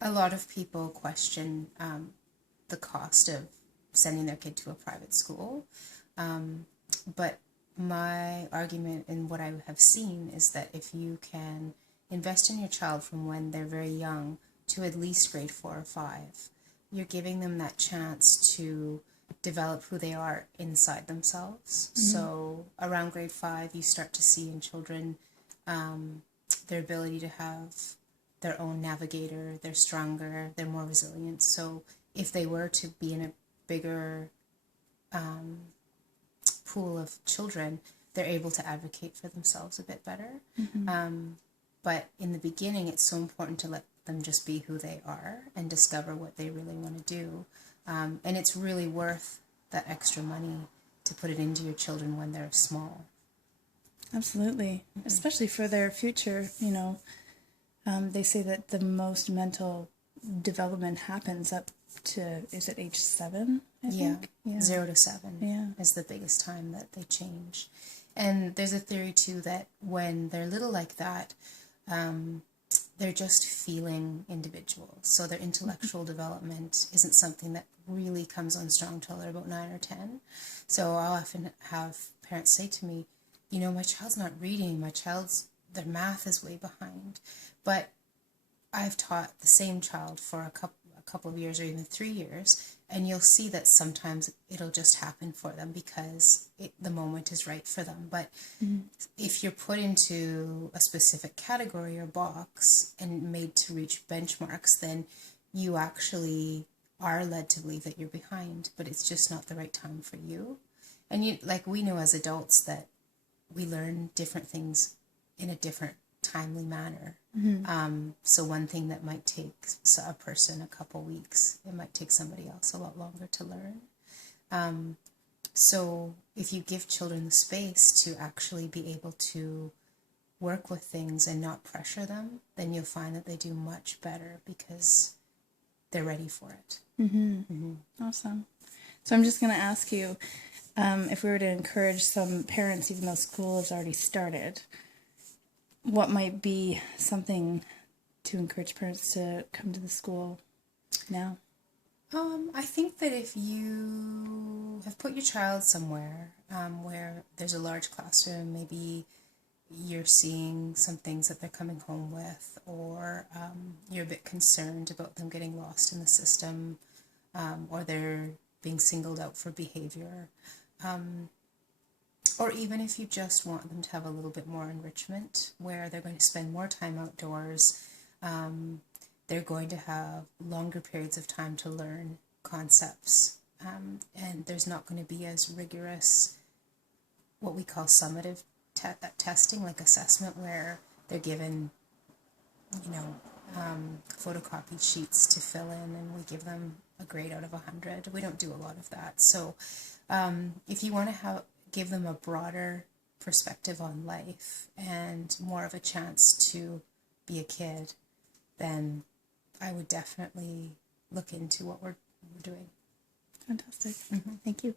A lot of people question the cost of sending their kid to a private school. But my argument and what I have seen is that if you can invest in your child from when they're very young to at least grade 4 or 5, you're giving them that chance to develop who they are inside themselves. Mm-hmm. So around grade 5, you start to see in children their ability to have their own navigator, they're stronger, they're more resilient. So if they were to be in a bigger pool of children, they're able to advocate for themselves a bit better. Mm-hmm. But in the beginning, it's so important to let them just be who they are and discover what they really want to do. And it's really worth that extra money to put it into your children when they're small. Absolutely. Mm-hmm. Especially for their future, they say that the most mental development happens up to, is it age 7? I think? Yeah, 0 to 7 is the biggest time that they change. And there's a theory too that when they're little like that, they're just feeling individuals. So their intellectual development isn't something that really comes on strong till they're about 9 or 10. So I'll often have parents say to me, my child's not reading, their math is way behind. But I've taught the same child for a couple of years or even 3 years, and you'll see that sometimes it'll just happen for them because the moment is right for them. But if you're put into a specific category or box and made to reach benchmarks, then you actually are led to believe that you're behind, but it's just not the right time for you. And we know as adults that we learn different things in a different timely manner. Mm-hmm. So one thing that might take a person a couple weeks, it might take somebody else a lot longer to learn. So if you give children the space to actually be able to work with things and not pressure them, then you'll find that they do much better because they're ready for it. Mm-hmm. Mm-hmm. Awesome. So I'm just going to ask you, if we were to encourage some parents, even though school has already started, what might be something to encourage parents to come to the school now? I think that if you have put your child somewhere where there's a large classroom, maybe you're seeing some things that they're coming home with, or you're a bit concerned about them getting lost in the system, or they're being singled out for behavior. Or even if you just want them to have a little bit more enrichment, where they're going to spend more time outdoors, they're going to have longer periods of time to learn concepts, and there's not going to be as rigorous, what we call summative testing, like assessment, where they're given, photocopied sheets to fill in, and we give them a grade out of 100. We don't do a lot of that. So if you want to give them a broader perspective on life and more of a chance to be a kid, then I would definitely look into what we're doing. Fantastic. Mm-hmm. Thank you.